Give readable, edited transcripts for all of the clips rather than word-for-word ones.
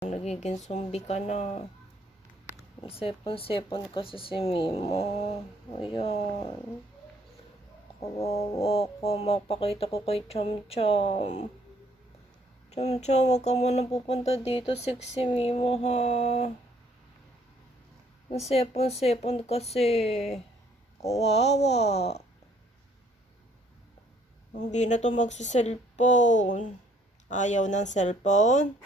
Nagiging zombie ka na. Sepon-sepon kasi si Mimo. Ayan. Kawawa ko. Mapakita ko kay Cham-Cham. Cham-Cham, huwag ka muna pupunta dito. Sexy Mimo, ha? Sepon-sepon kasi. Kawawa. Hindi na to magsi-cellphone. Ayaw ng cellphone.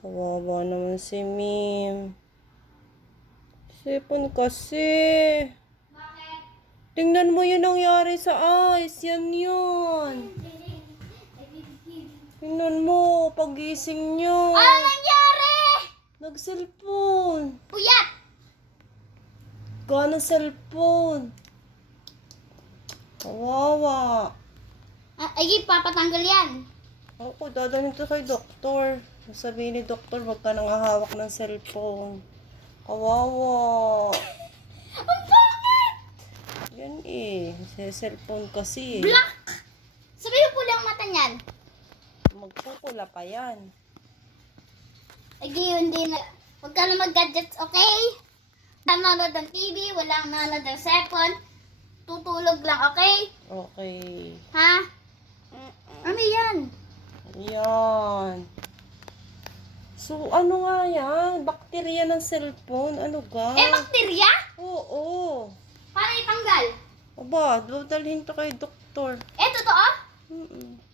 Kawawa naman si Mim. Sepon kasi. Bakit? Tingnan mo yung nangyari sa eyes. Yan yun. Tingnan mo, pagising nyo. Ano nangyari? Nag-cellphone. Puyat! Gano'ng cellphone. Kawawa. Ay, papatanggal yan. Ako, dadalhin to kay doktor. Sabihin ni doktor, wag ka nang hahawak ng cellphone. Kawawa. Ang pangit! Yan eh. Cellphone kasi. Black! Sabi mo pula ang mata niyan. Magpupula pa yan. Ay, yun din. Huwag ka na mag-gadgets, okay? Nanonood ng TV, walang nanonood ng cellphone. Tutulog lang, okay? Okay. Ha? Ano yan? Yan. So, ano nga yan? Bakterya ng cellphone? Ano ga? Bakterya? Oo. Paano itanggal? Aba, dalhin to kay doktor. Totoo? Mm-mm.